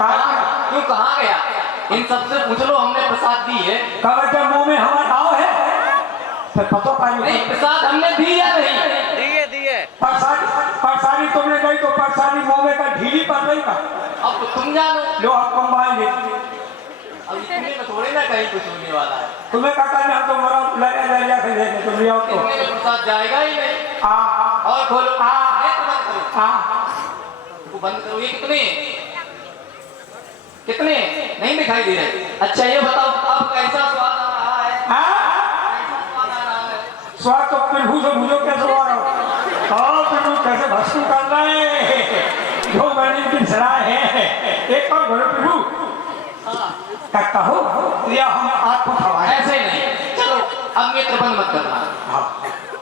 क्यों कहाँ गया? इन सबसे पूछ लो, हमने प्रसाद दी है। कब जब मुंह में हमारा दाव है तो पतो पाई नहीं, प्रसाद हमने दी या नहीं? दिए परसानी तुमने गई तो परसानी मुंह में का ढीली पड़ गई का। अब तुम जानो। लो आप कंबाइन अब इतने में थोड़ी ना कहीं कुछ होने वाला है। तुम्हें कहा था हम तो मरा लगा से लेने तुम लिया तो इतने में प्रसाद जाएगा ही नहीं। और खोलो। वो बंद करो। ये कितने नहीं दिखाई दे रहे? अच्छा ये बताओ अब कैसा स्वाद आ रहा है? कैसा स्वाद आ रहा है? स्वाद तो प्रभु से मुझे कैसे आ रहा हो? प्रभु कैसे भस्म कर रहा है जो मैंने की सलाह है। एक और बोलो प्रभु कहो या हम आपको खवाएं। ऐसे नहीं, चलो अब नेत्र बंद मत करना।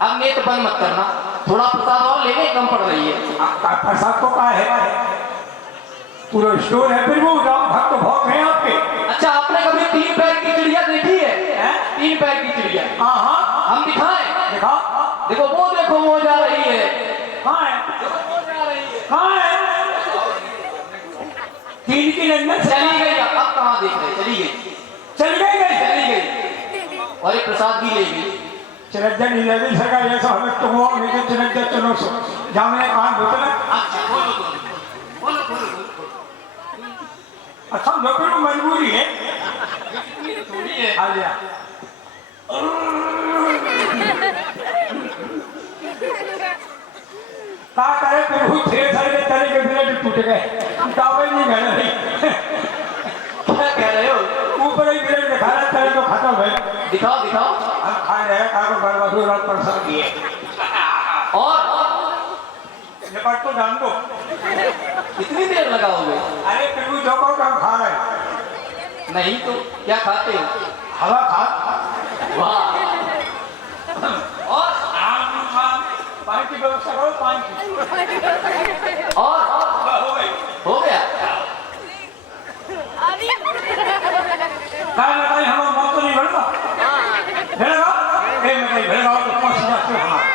अब नेत्र बंद मत करना। थोड़ा प्रसाद और लेने कम पड़ रही है। प्रसाद को का है पूरा स्टोर है प्रभु। भक्त बहुत है आपके। अच्छा आपने कभी 3 पैर की चिड़िया देखी है? 3 पैर की चिड़िया? हाँ हम दिखाएं? दिखा। देखो वो जा रही है। कहाँ है? वो जा रही है। कहाँ है? 3 की लंदन चली गई। अब कहाँ देख रहे? चली गई। और एक प्रसाद भी ले गई। चिरंजन नहीं सका जैसा हमें तो वो नहीं तो चिरंजन चलो जामने कान बोतल। अच्छा बोलो। अच्छा लोगों को मजबूरी है थोड़ी है। आ गया। क्या करे प्रभु थ्रेसर के तले के ब्लेड टूट गए। दवाई नहीं घर रही। क्या कह रहे हो? ऊपर ही ब्लेड दिखा रहा तले तो खत्म है। दिखाओ। हम खा रहे कागज बर्बाद रात परसों दिए। और निपट तो जान दो। कितनी देर लगाओगे? अरे प्रभु जो को हम खा रहे नहीं तो क्या खाते हो? हवा खा। वाह। और पानी की व्यवस्था करो। पानी की और हो गई। हो गया। काय ना काय हमारा मौत तो नहीं बढ़ता। भेड़गा भेड़गाओ तो पहुंच जाते हो। हमारा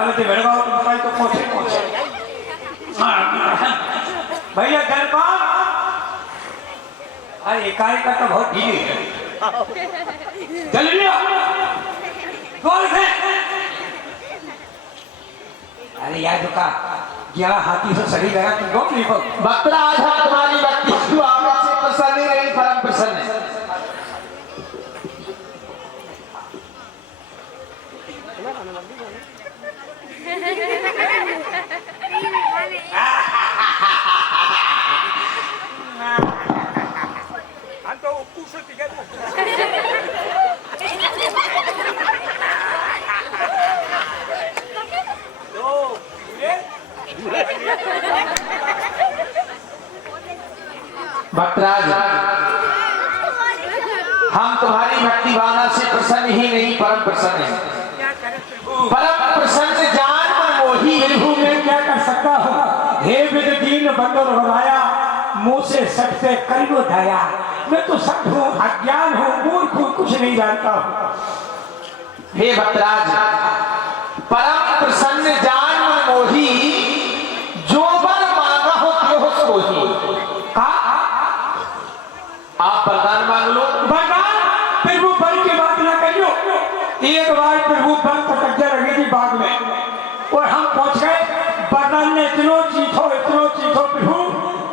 अगर भेड़गाओ तो बताई तो पहुंचे। भैया जलपान। अरे काय का तो बहुत ढीली है। चल लिया कौन है? अरे यार का 11 हाथी से सही लगा तुम कौन नहीं कौन? बकरा आज हम तुम्हारी भक्ति को आपसे प्रसन्न नहीं परम प्रसन्न है। हम तो पूछ के भक्तराज हम तुम्हारी भक्ति भावना से प्रसन्न ही नहीं परम प्रसन्न है। परम प्रसन्न जान मन मोही। प्रभु मैं क्या कर सकता हूँ? हे विद दीन बंदर बनाया मुंह से सकते करीबो दया। मैं तो सब हूँ, अज्ञान हूँ, मूर्ख हूँ, कुछ नहीं जानता हूँ। हे भक्तराज परम प्रसन्न जान मन मोही। जो बर मांगा हो त्यो सोही। आप वरदान मांग लो। वरदान प्रभु बल की बात ना करियो। एक बार प्रभु बल तक लगी थी बाग में और हम पहुंच गए। वरदान ने इतनो चीखो प्रभु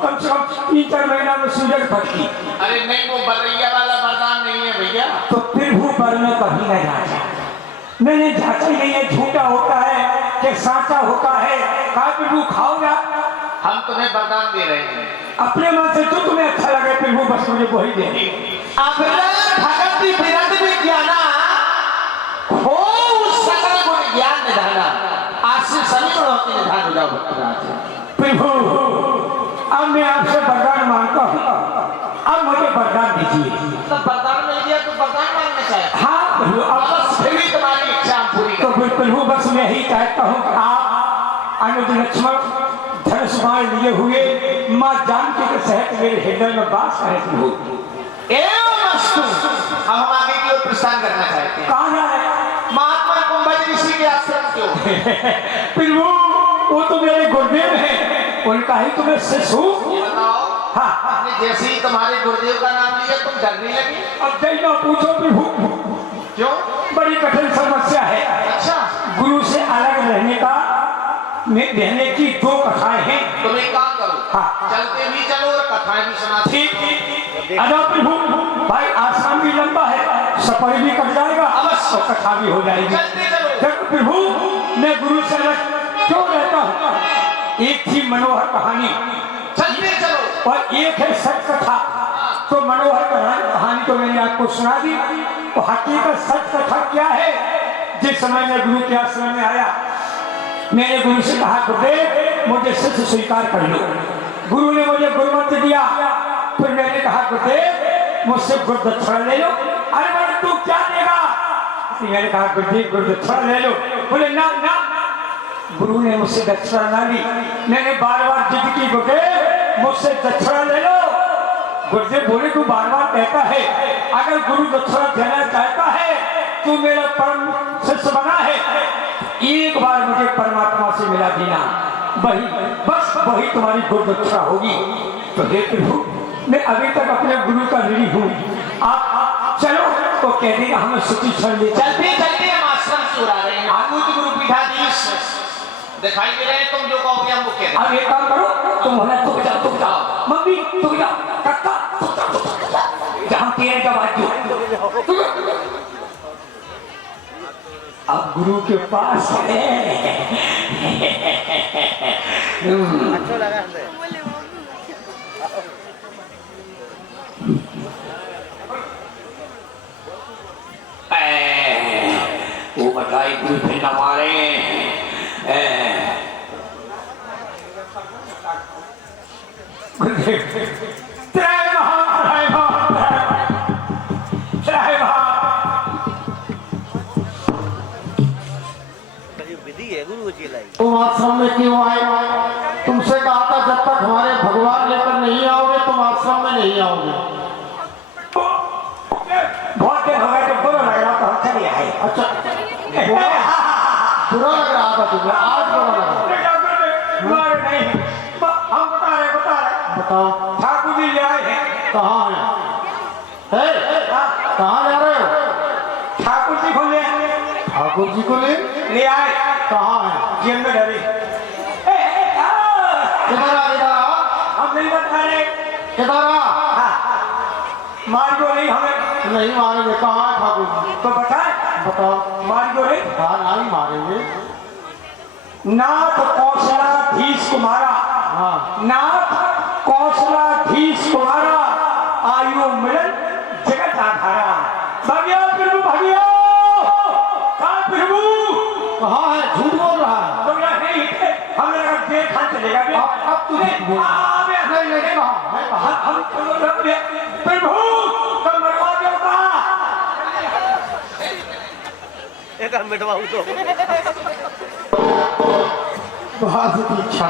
कम से कम 3-4 महीना में सूरज भटकी। अरे नहीं वो बरैया वाला वरदान नहीं है भैया। तो प्रभु बल में कभी न जांचा। मैंने जांचा नहीं है। झूठा होता है कि साचा होता है। कहा प्रभु खाओगा। हम तुम्हें वरदान दे रहे हैं। अपने मन से जो तुम्हें अच्छा लगे प्रभु बस मुझे वही देंगे। भगत की विरत में ज्ञाना हो सकल गुण ज्ञान निधाना। आज से सभी गुण होते निधान हो जाओ भक्तराज। प्रभु अब मैं आपसे वरदान मांगता हूँ। अब मुझे वरदान दीजिए। तो वरदान मिल गया तो वरदान मांगना चाहिए। हाँ प्रभु अब फिर भी तुम्हारी इच्छा हम पूरी तो प्रभु बस मैं ही चाहता हूँ कि आप अनुज लक्ष्मण धनुष बाण लिए हुए माँ जानकी के सहित मेरे हृदय में वास करे प्रभु। अब हम आगे की ओर प्रस्थान करना चाहते हैं। कहाँ जा रहे? महात्मा कुंभज ऋषि के आश्रम की ओर। प्रभु वो तो मेरे गुरुदेव हैं। उनका ही तुम्हें शिष्य हूँ। ये बताओ, हाँ आपने जैसे ही तुम्हारे गुरुदेव का नाम लिया तुम डरने लगी? अब जय ना पूछो प्रभु, क्यों? बड़ी कठिन समस्या है। अच्छा, गुरु से अलग रहने की दो कथाएं हैं। तुम एक काम करो, हाँ। चलते भी चलो और कथाएं भी सुना। ठीक, अदा प्रभु भाई आश्रम भी लंबा है, सफर भी कट जाएगा अवश्य, और कथा भी हो जाएगी। चलते चलो। जब प्रभु मैं गुरु से अलग क्यों रहता हूँ? एक थी मनोहर कहानी चलते चलो। और एक है सच कथा। तो मनोहर कहानी तो मैंने आपको सुना दी। तो हकीकत सच कथा क्या है? जिस समय मैं गुरु के आश्रम में आया, मैंने गुरु से कहा गुरुदेव मुझे शिष्य स्वीकार कर लो। गुरु ने मुझे गुरुमंत्र दिया। फिर मैंने कहा गुरुदेव मुझसे गुरुदक्षिणा ले लो। अरे बोले तू क्या देगा? मैंने कहा गुरुदेव गुरुदक्षिणा ले लो। बोले ना ना, गुरु ने मुझसे दक्षिणा ना ली। मैंने बार बार जिद की गुरुदेव मुझसे दक्षिणा ले लो। गुरुदेव बोले तू बार बार कहता है, अगर गुरु दक्षिणा देना चाहता है तू मेरा परम शिष्य बना है, एक बार मुझे परमात्मा से मिला देना, बस वही तुम्हारी गुरु दक्षिणा होगी। तो हे प्रभु मैं अभी तक अपने गुरु का ऋणी हूँ, आप चलो। तो कह देगा हमें सुखी क्षण ले। चलते चलते हम आश्रम से उड़ा रहे हैं। अद्भुत गुरु पीठाधीश दिखाई दे रहे हैं। तुम जो कहोगे हम वो कह देंगे। अब एक काम करो, तुम होना तुक जाओ मम्मी, तुक जाओ कक्का, तुक जाओ जहाँ तेरे का बाजू। अब गुरु के पास है। अच्छा लगा हमसे। वो बताई गुरु फिर न मारे। विधि है गुरु जी लाई। तुम आश्रम में क्यों आए? तुमसे कहा था जब तक हमारे भगवान लेकर नहीं आओगे तुम आश्रम में नहीं आओगे। बहुत देर हो गया, तो बुरा लग रहा तो हम चले आए। अच्छा, बुरा लग रहा था तुम्हें? आज बुरा लग रहा? नहीं, हम बता रहे बताओ ठाकुर जी ले आए हैं। कहाँ है? कहाँ जा रहे हो? ठाकुर जी को ले ठाकुर जी को ले आए। कहाँ है? जेल में डरे। इधर आ, इधर आ। हम नहीं बता रहे। इधर आ। मार को नहीं हमें नहीं मारेंगे। कहाँ है ठाकुर जी? तो बताए, बताओ। मार को नहीं। हाँ नहीं मारेंगे। नाथ कौशलाधीश कुमारा, हाँ नाथ कौशलाधीश कुमारा, आयु मिलन जगत आधारा। भगिया प्रभु भगिया, कहाँ प्रभु? कहाँ है? झूठ बोल रहा है। तो नहीं हमने कहा देखा चलेगा। अब तू झूठ बोल रहा है। नहीं नहीं कहाँ है? कहाँ? हम प्रभु तो मरवा दो कहाँ? एक मिटवाऊं तो बहुत ही इच्छा।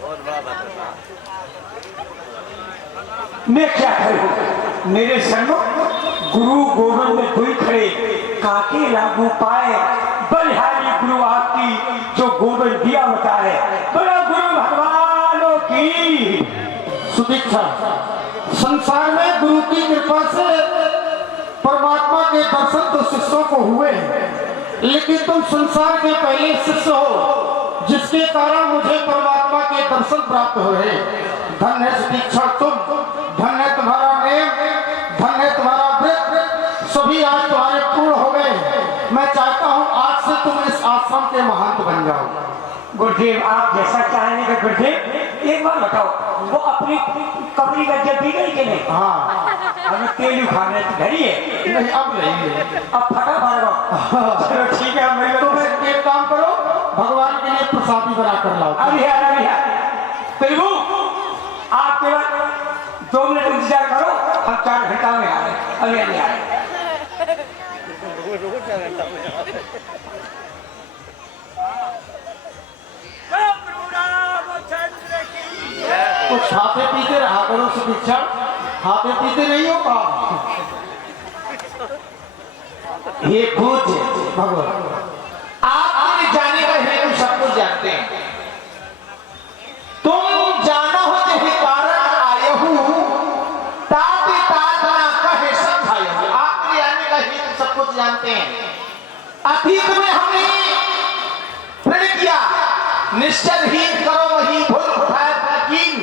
बहुत बड़ा बात है। मैं क्या करूं? मेरे सन्मुख गुरु गोविंद दुई खड़े, काके लागू पाए, बलिहारी गुरु आपकी जो गोविंद दिया होता है। बड़ा गुरु भगवानों की सुदीक्षा। संसार में गुरु की कृपा से परमात्मा के दर्शन तो शिष्यों को हुए हैं, लेकिन तुम संसार के पहले शिष्य हो जिसके कारण मुझे परमात्मा के दर्शन प्राप्त हुए। धन्य है सुदीक्षा तुम, धन्य है तुम्हारा नेम, धन्य है तुम्हारा व्रत, सभी आज तुम्हारे पूर्ण हो गए। मैं चाहता हूँ आज से तुम इस आश्रम के महंत बन जाओ। गुरुदेव आप जैसा चाहेंगे। गुरुदेव एक बार बताओ, वो अपनी कपड़ी गज्जत दी गई कि नहीं? हाँ हमें तेल खाने की घड़ी है। नहीं अब नहीं है। अब फटा मारो। चलो ठीक है, मैं तुम एक काम करो, भगवान के लिए प्रसादी बना कर लाओ। अभी है प्रभु, आप केवल 2 मिनट इंतजार करो, हम 4 घंटा में आ रहे। अभी नहीं आ रहे। रोज 4 घंटा में कुछ खाते पीते रहा करो सुदीक्षा। खाते पीते नहीं हो का? ये पूज्य भगवान आप आने जाने का हेतु सब कुछ जानते हैं। जानते हैं। अतीत में हमने प्रण किया, निश्चलहीन करो वही भूल उठाए यकीन।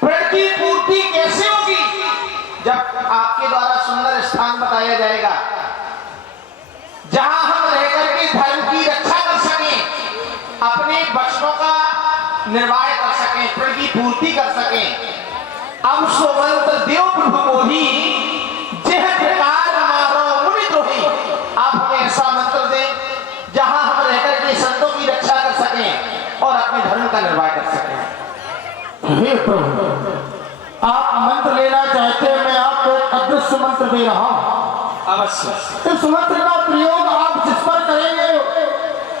प्रण की पूर्ति कैसे होगी? जब आपके द्वारा सुंदर स्थान बताया जाएगा जहां हम रहकर के धर्म की रक्षा कर सकें, अपने वचनों का निर्वाह कर सकें, प्रण की पूर्ति कर सकें। अब सो मंत्र देव प्रभु मोही जह प्रकार मारो मुनि द्रोही। आप हमें ऐसा मंत्र दें जहां हम रहकर के संतों की रक्षा कर सकें और अपने धर्म का निर्वाह कर सकें। हे प्रभु, आप मंत्र लेना चाहते हैं, मैं आपको एक अदृश्य मंत्र दे रहा हूं। अवश्य इस मंत्र का प्रयोग आप जिस पर करेंगे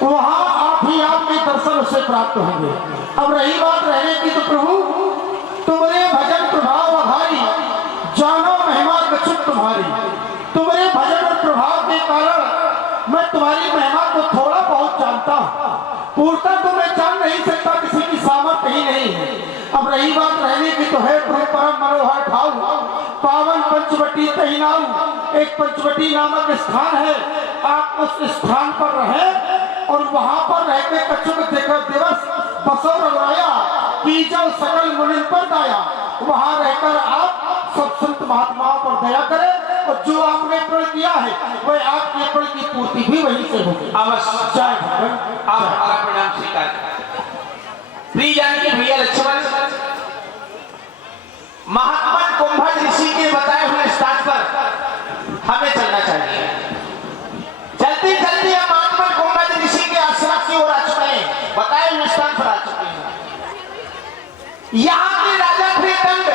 वहां आप ही आपके दर्शन से प्राप्त होंगे। अब रही बात रहने की, तो प्रभु तुम्हारे भजन प्रभाव आधारी, जानो महिमा गच्छुत तुम्हारी। तुम्हारे भजन और प्रभाव के कारण मैं तुम्हारी महिमा को थोड़ा बहुत जानता हूं, पूर्णतः तो मैं जान नहीं सकता, किसी की सामर्थ्य ही नहीं है। अब रही बात रहने की, तो है प्रभु परम मनोहर ठाऊ पावन पंचवटी तहिनाऊ, एक पंचवटी नामक स्थान है। आप उस स्थान पर रहे और वहां पर रहकर कच्छुक दिवस बसो रघुराया की जो सकल मुनि पर दाया। वहां रहकर आप सब संत महात्माओं पर दया करें और जो आपने प्रण किया है वह आपके प्रण की पूर्ति भी वहीं से होगी। अवश्य। जय भगवान। आप हमारा प्रणाम स्वीकार करें। प्रिय जानकी भैया लक्ष्मण, महात्मा कुंभज ऋषि के बताए हुए स्थान पर हमें चलना चाहिए। चलते चलते हम महात्मा कुंभज ऋषि के आश्रम की ओर आ चुके हैं, बताए हुए स्थान पर आ चुके हैं। यहाँ के राजा थे दंड।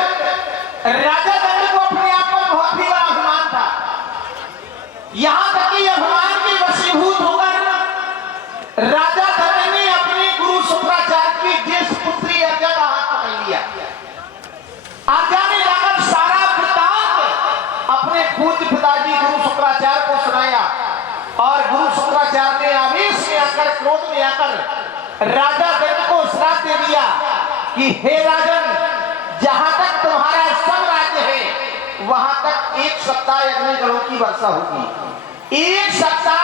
राजा दंड को अपने आप पर बहुत ही बड़ा अभिमान था, यहाँ तक कि अभिमान के वशीभूत होकर राजा दंड ने अपने गुरु शुक्राचार्य की ज्येष्ठ पुत्री अर्जा का हाथ पकड़ लिया। अर्जा ने जाकर सारा वृत्तांत अपने पूज्य पिताजी गुरु शुक्राचार्य को सुनाया और गुरु शुक्राचार्य ने आवेश में आकर, क्रोध में आकर राजा दंड को श्राप दे दिया कि हे राजन, जहां तक तुम्हारा साम्राज्य है वहां तक 1 सप्ताह अग्निजलों की वर्षा होगी। 1 सप्ताह